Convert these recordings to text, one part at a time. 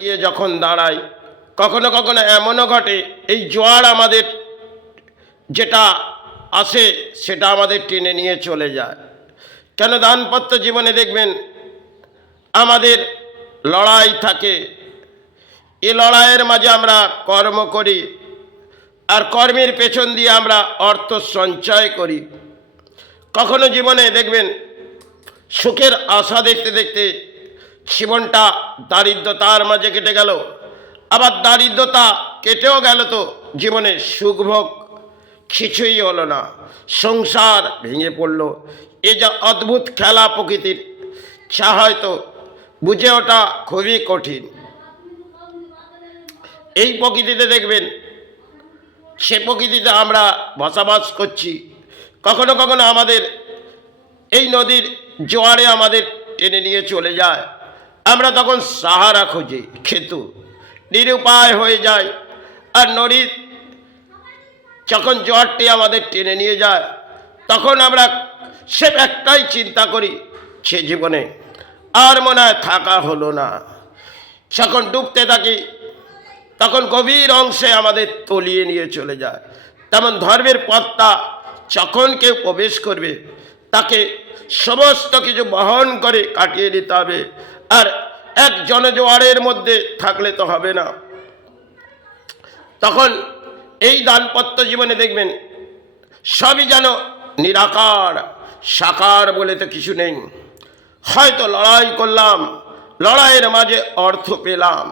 গিয়ে যখন দাঁড়াই, কখনো কখনো এমনও ঘটে এই জোয়ার আমাদের যেটা আসে সেটা আমাদের টেনে নিয়ে চলে যায়। কেন দাম্পত্য জীবনে দেখবেন আমাদের লড়াই থাকে। এই লড়াইয়ের মাঝে আমরা কর্ম করি, আর কর্মের পেছন দিয়ে আমরা অর্থ সঞ্চয় করি। কখনো জীবনে দেখবেন সুখের আশা দেখতে দেখতে জীবনটা দারিদ্রতার মাঝে কেটে গেল, আবার দারিদ্রতা কেটেও গেল তো জীবনে সুখভোগ কিছুই হলো না, সংসার ভেঙে পড়ল। এ যা অদ্ভুত খেলা প্রকৃতির, যা হয়তো বুঝে ওঠা খুবই কঠিন। এই প্রকৃতিতে দেখবেন সে প্রকৃতিতে আমরা বসবাস করছি। কখনো কখনো আমাদের এই নদীর জোয়ারে আমাদের টেনে নিয়ে চলে যায়, আমরা তখন সাহারা খুঁজি কিন্তু নিরুপায় হয়ে যায়। আর নদীর যখন জোয়ারটি আমাদের টেনে নিয়ে যায় তখন আমরা সে একটাই চিন্তা করি, সে জীবনে আর মনে হয় থাকা হলো না। যখন ডুবতে থাকি তখন গভীর অংশে আমাদের তলিয়ে নিয়ে চলে যায়। তেমন ধর্মের পথটা যখন কেউ প্রবেশ করবে তাকে সমস্ত কিছু বহন করে কাটিয়ে নিতে হবে। আর এক জনজোয়ারের মধ্যে থাকলে তো হবে না। তখন এই দাম্পত্য জীবনে দেখবেন সবই যেন নিরাকার, সাকার বলে তো কিছু নেই। হয়তো লড়াই করলাম, লড়াইয়ের মাঝে অর্থ পেলাম,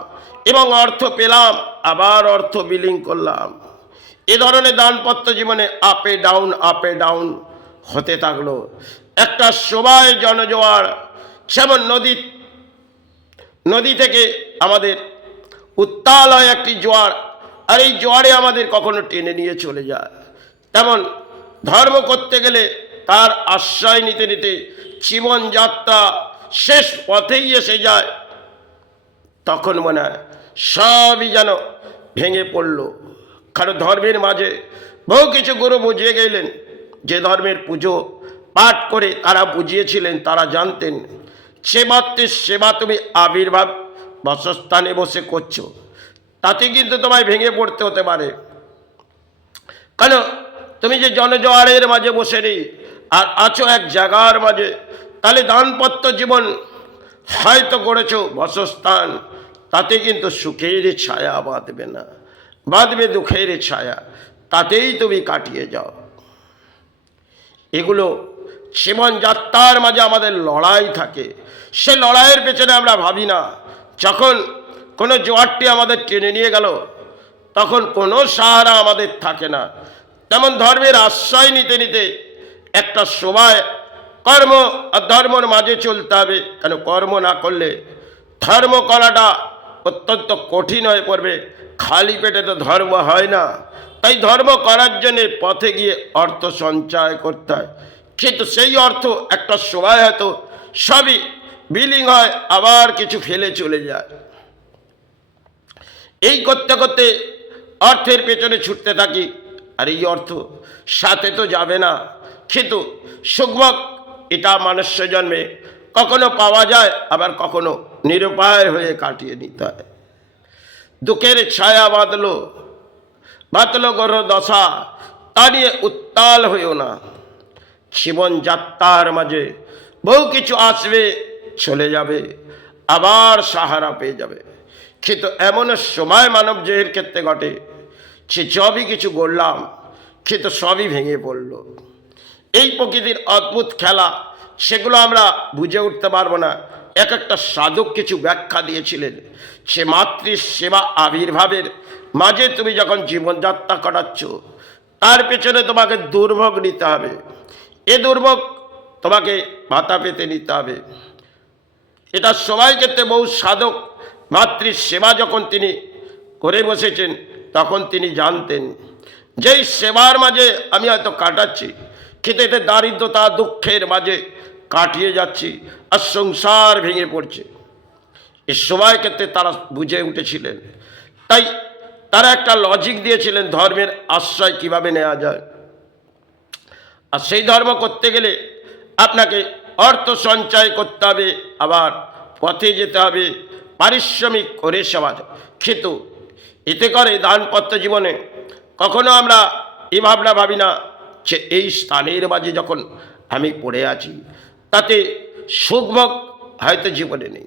এবং অর্থ পেলাম আবার অর্থ বিলিং করলাম। এ ধরনের দাম্পত্য জীবনে আপে ডাউন হতে থাকলো। একটা সময় জনজোয়ার যেমন নদী থেকে আমাদের উত্তাল হয় একটি জোয়ার, আর এই জোয়ারে আমাদের কখনো টেনে নিয়ে চলে যায়। তেমন ধর্ম করতে গেলে তার আশ্রয় নিতে নিতে জীবনযাত্রা শেষ পথেই এসে যায়। তখন মনে হয় সবই যেন ভেঙে পড়ল। কারণ ধর্মের মাঝে বহু কিছু গুরু বুঝিয়ে গেলেন, যে ধর্মের পুজো পাঠ করে তারা বুঝিয়েছিলেন, তারা জানতেন সে মাত্রের সেবা তুমি আবির্ভাব বাসস্থানে বসে করছো, তাতে কিন্তু তোমায় ভেঙে পড়তে হতে পারে। কেন তুমি যে জনজোয়ারের মাঝে বসে নেই আর আছো এক জায়গার মাঝে, তাহলে দাম্পত্য জীবন হয়তো করেছো বাসস্থান, তাতে কিন্তু সুখের ছায়া বাঁধবে না, বাঁধবে দুঃখের ছায়া, তাতেই তুমি কাটিয়ে যাও। এগুলো জীবনযাত্রার মাঝে আমাদের লড়াই থাকে। সে লড়াইয়ের পেছনে আমরা ভাবি না। যখন কোনো জোয়ারটি আমাদের টেনে নিয়ে গেল তখন কোনো সাহারা আমাদের থাকে না। তেমন ধর্মের আশ্রয় নিতে নিতে একটা সময় কর্ম আর ধর্মের মাঝে চলতে হবে। কেন কর্ম না করলে ধর্ম করাটা অত্যন্ত কঠিন হয়ে পড়বে। খালি পেটে তো ধর্ম হয় না। তাই ধর্ম করার জন্য পথে গিয়ে অর্থ সঞ্চয় করতে হয়, কিন্তু সেই অর্থ একটা সময় হয়তো সবই বিলিং হয়, আবার কিছু ফেলে চলে যায়। এই করতে করতে অর্থের পেছনে ছুটতে থাকি, আর এই অর্থ সাথে তো যাবে না। কিন্তু সুখভোগ এটা মানুষ্য জন্মে কখনো পাওয়া যায়, আবার কখনো নিরুপায় হয়ে কাটিয়ে নিতে হয়। দুঃখের ছায়া বাঁধলো গ্রহ দশা, তা নিয়ে উত্তাল হইও না। জীবনযাত্রার মাঝে বহু কিছু আসবে, চলে যাবে, আবার সাহারা পেয়ে যাবে। কিন্তু এমন সময় মানব দেহের ক্ষেত্রে ঘটে, সে সবই কিছু গড়লাম কিন্তু সবই ভেঙে পড়ল। এই প্রকৃতির অদ্ভুত খেলা, সেগুলো আমরা বুঝে উঠতে পারবো না। এক একটা সাধক কিছু ব্যাখ্যা দিয়েছিলেন, সে মাতৃ সেবা আবির্ভাবের মাঝে তুমি যখন জীবনযাত্রা কাটাচ্ছ, তার পেছনে তোমাকে দুর্ভোগ নিতে হবে। এ দুর্ভোগ তোমাকে ভাতা পেতে নিতে হবে। এটা সবাই ক্ষেত্রে বহু সাধক মাতৃ সেবা যখন তিনি করে বসেছেন তখন তিনি জানতেন যেই সেবার মাঝে আমি হয়তো কাটাচ্ছি, কিন্তু এতে দারিদ্রতা দুঃখের মাঝে কাটিয়ে যাচ্ছি আর সংসার ভেঙে পড়ছে। এ সবাই ক্ষেত্রে তারা বুঝে উঠেছিলেন। তাই তারা একটা লজিক দিয়েছিলেন ধর্মের আশ্রয় কিভাবে নেওয়া যায়। আর সেই ধর্ম করতে গেলে আপনাকে অর্থ সঞ্চয় করতে হবে, আবার পথে যেতে হবে, পারিশ্রমিক করে সমাজ কিন্তু এতে করে দানপত্র জীবনে কখনো আমরা এই ভাবনা ভাবি না যে এই স্থানের মাঝে যখন আমি পড়ে আছি তাতে সুখভোগ হয়তো জীবনে নেই।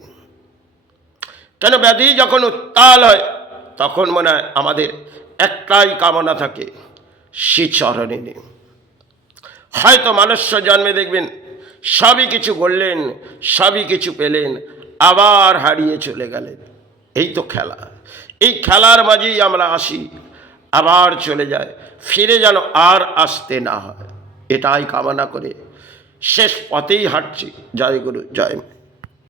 কেন ব্যাধি যখন উত্তাল হয় তখন মনে হয় আমাদের একটাই কামনা থাকে, শ্রীচরণে নেই। হয়তো মানুষ্য জন্মে দেখবেন সবই কিছু করলেন, সবই কিছু পেলেন, আবার হারিয়ে চলে গেলেন। এই তো খেলা, এই খেলার মাঝেই আমরা আসি, আবার চলে যায়, ফিরে যেন আর আসতে না হয়, এটাই কামনা করে শেষ পথেই হাঁটছি। জয় গুরু, জয় মা।